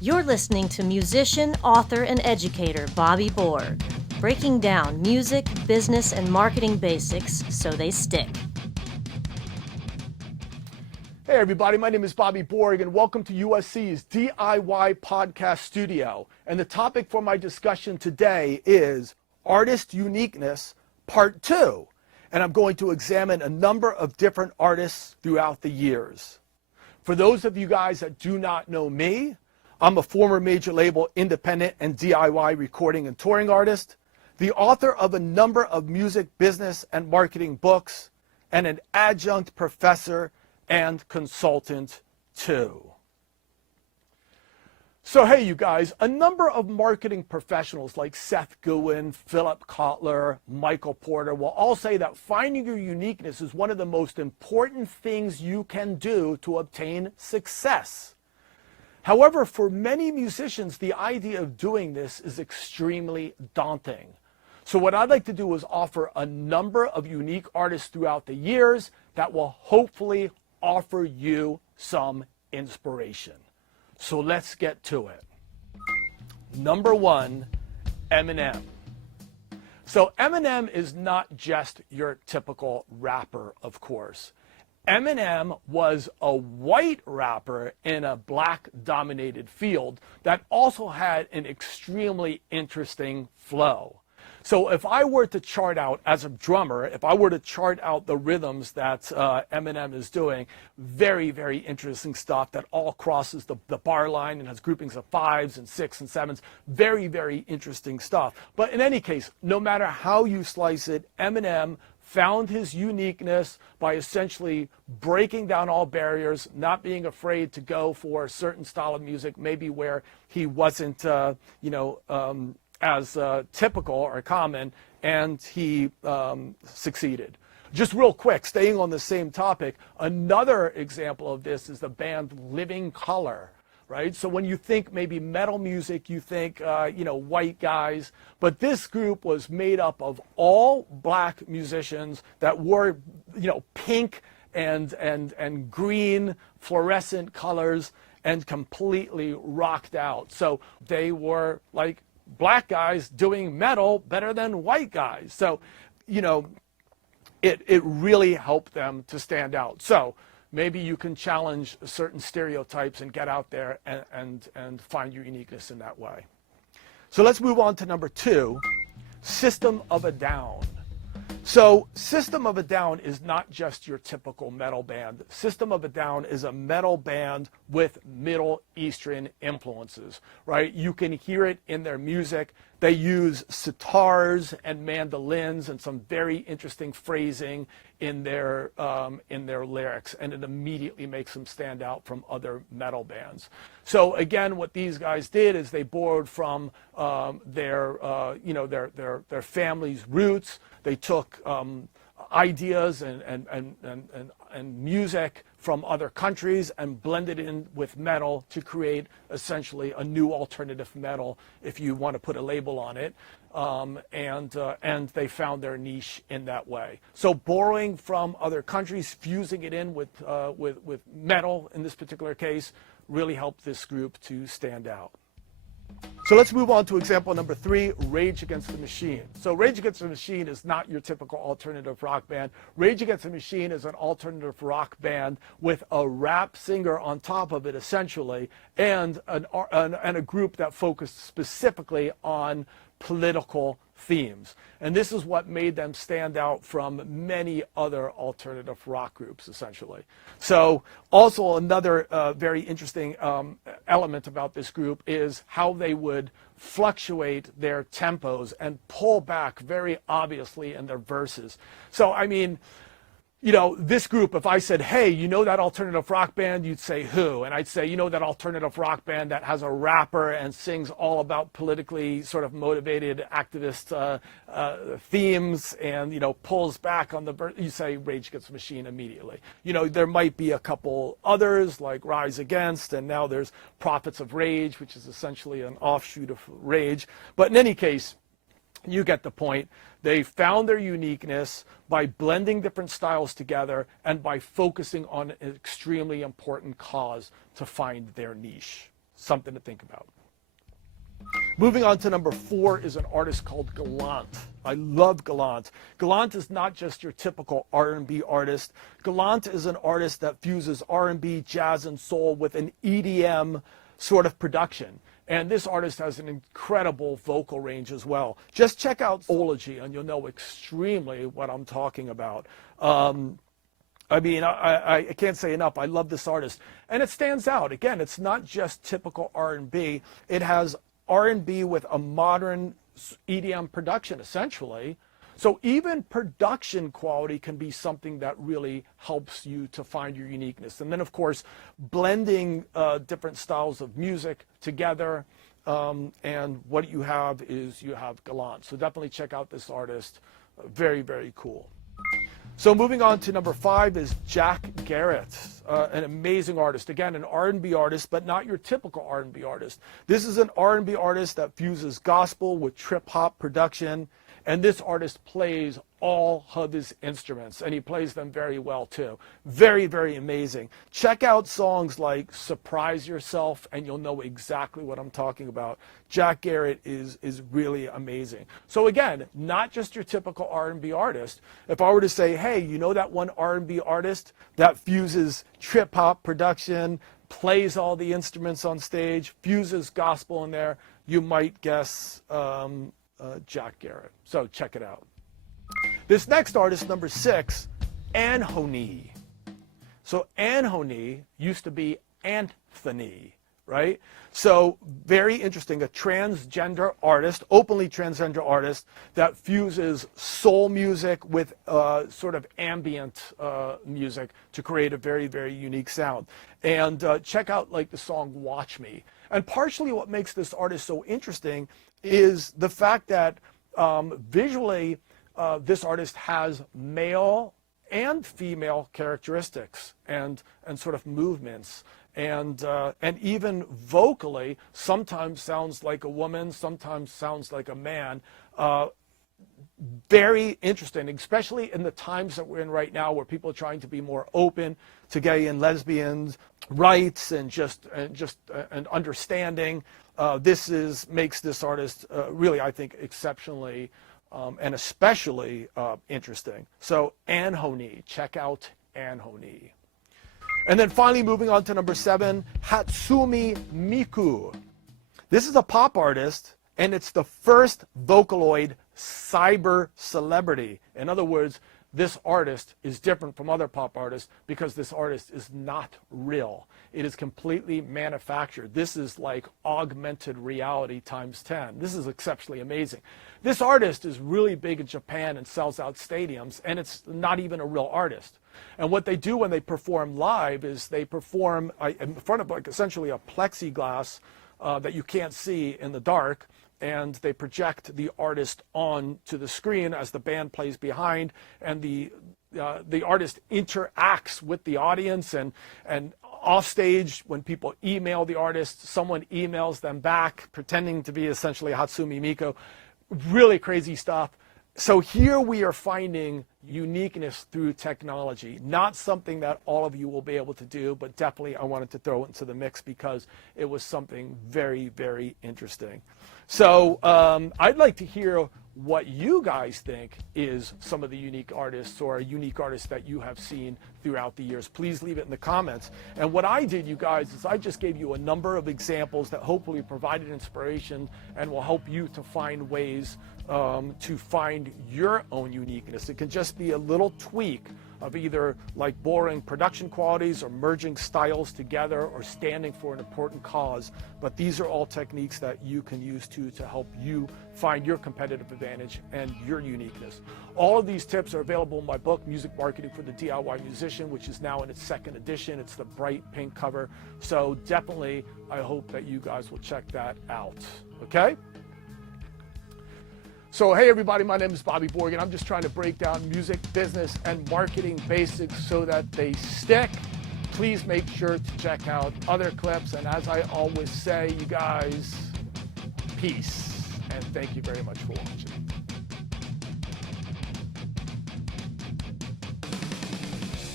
You're listening to musician, author, and educator Bobby Borg, breaking down music, business, and marketing basics so they stick. Hey everybody, my name is Bobby Borg and welcome to USC's DIY Podcast Studio. And the topic for my discussion today is Artist Uniqueness Part 2. And I'm going to examine a number of different artists throughout the years. For those of you guys that do not know me, I'm a former major label independent and DIY recording and touring artist, the author of a number of music business and marketing books, and an adjunct professor and consultant too. So hey you guys, a number of marketing professionals like Seth Godin, Philip Kotler, Michael Porter will all say that finding your uniqueness is one of the most important things you can do to obtain success. However, for many musicians, the idea of doing this is extremely daunting. So what I'd like to do is offer a number of unique artists throughout the years that will hopefully offer you some inspiration. So let's get to it. Number one, Eminem. So Eminem is not just your typical rapper, of course. Eminem was a white rapper in a black-dominated field that also had an extremely interesting flow. So if I were to chart out, as a drummer, if I were to chart out the rhythms that Eminem is doing, very, very interesting stuff that all crosses the bar line and has groupings of 5s and 6s and 7s. Very, very interesting stuff. But in any case, no matter how you slice it, Eminem found his uniqueness by essentially breaking down all barriers, not being afraid to go for a certain style of music, maybe where he wasn't, as typical or common, and he succeeded. Just real quick, staying on the same topic, another example of this is the band Living Colour, right? So when you think maybe metal music, you think, white guys, but this group was made up of all black musicians that wore, pink and green fluorescent colors and completely rocked out. So they were like black guys doing metal better than white guys. So, it really helped them to stand out. So maybe you can challenge certain stereotypes and get out there and find your uniqueness in that way. So let's move on to number two, System of a Down. So System of a Down is not just your typical metal band. System of a Down is a metal band with Middle Eastern influences, right? You can hear it in their music. They use sitars and mandolins and some very interesting phrasing in their lyrics, and it immediately makes them stand out from other metal bands. So again, what these guys did is they borrowed from their family's roots. They took ideas and music from other countries and blended in with metal to create essentially a new alternative metal, if you want to put a label on it. And they found their niche in that way. So borrowing from other countries, fusing it in with metal in this particular case, really helped this group to stand out. So let's move on to example number three, Rage Against the Machine. So Rage Against the Machine is not your typical alternative rock band. Rage Against the Machine is an alternative rock band with a rap singer on top of it, essentially, and a group that focused specifically on political themes. And this is what made them stand out from many other alternative rock groups, essentially. So also another very interesting element about this group is how they would fluctuate their tempos and pull back very obviously in their verses. So, I mean, this group, if I said, hey, that alternative rock band, you'd say who? And I'd say, that alternative rock band that has a rapper and sings all about politically sort of motivated activist themes and, pulls back on the verse, you say Rage Against the Machine immediately. There might be a couple others like Rise Against, and now there's Prophets of Rage, which is essentially an offshoot of Rage. But in any case, you get the point. They found their uniqueness by blending different styles together and by focusing on an extremely important cause to find their niche. something to think about. Moving on to number 4 is an artist called Gallant. I love Gallant. Gallant is not just your typical R&B artist. Gallant is an artist that fuses R&B, jazz, and soul with an EDM sort of production. And this artist has an incredible vocal range as well. Just check out Ology and you'll know extremely what I'm talking about. I mean, I can't say enough. I love this artist. And it stands out. Again, it's not just typical R&B. It has R&B with a modern EDM production, essentially. So even production quality can be something that really helps you to find your uniqueness. And then, of course, blending different styles of music together. And what you have is you have Gallant. So definitely check out this artist. Very, very cool. So moving on to number 5 is Jack Garratt, an amazing artist. Again, an R&B artist, but not your typical R&B artist. This is an R&B artist that fuses gospel with trip-hop production. And this artist plays all of his instruments, and he plays them very well too. Very, very amazing. Check out songs like Surprise Yourself, and you'll know exactly what I'm talking about. Jack Garratt is really amazing. So again, not just your typical R&B artist. If I were to say, hey, you know that one R&B artist that fuses trip-hop production, plays all the instruments on stage, fuses gospel in there, you might guess Jack Garratt. So check it out. This next artist, number 6, Anhoni. So Anhoni used to be Anthony, right? So very interesting, a transgender artist, openly transgender artist that fuses soul music with sort of ambient music to create a very, very unique sound. And check out like the song Watch Me. And partially what makes this artist so interesting is the fact that visually this artist has male and female characteristics and sort of movements. And even vocally, sometimes sounds like a woman, sometimes sounds like a man. Very interesting, especially in the times that we're in right now, where people are trying to be more open to gay and lesbians rights and understanding. This makes this artist really, I think, exceptionally and especially interesting. So Anhoni, check out Anhoni. And then finally, moving on to number 7, Hatsumi Miku. This is a pop artist, and it's the first Vocaloid cyber celebrity. In other words, this artist is different from other pop artists because this artist is not real. It is completely manufactured. This is like augmented reality times 10. This is exceptionally amazing. This artist is really big in Japan and sells out stadiums, and it's not even a real artist. And what they do when they perform live is they perform in front of like essentially a plexiglass that you can't see in the dark, and they project the artist onto the screen as the band plays behind, and the artist interacts with the audience, and off stage when people email the artist, someone emails them back pretending to be essentially Hatsumi Miku. Really crazy stuff. So here we are finding uniqueness through technology, not something that all of you will be able to do, but definitely I wanted to throw it into the mix because it was something very, very interesting. So I'd like to hear what you guys think is some of the unique artists or unique artists that you have seen throughout the years. Please leave it in the comments. And what I did, you guys, is I just gave you a number of examples that hopefully provided inspiration and will help you to find ways to find your own uniqueness. It can just be a little tweak of either like borrowing production qualities or merging styles together or standing for an important cause. But these are all techniques that you can use to help you find your competitive advantage and your uniqueness. All of these tips are available in my book, Music Marketing for the DIY Musician, which is now in its 2nd edition. It's the bright pink cover. So definitely, I hope that you guys will check that out. Okay? So hey everybody, my name is Bobby Borg, and I'm just trying to break down music, business, and marketing basics so that they stick. Please make sure to check out other clips, and as I always say, you guys, peace, and thank you very much for watching.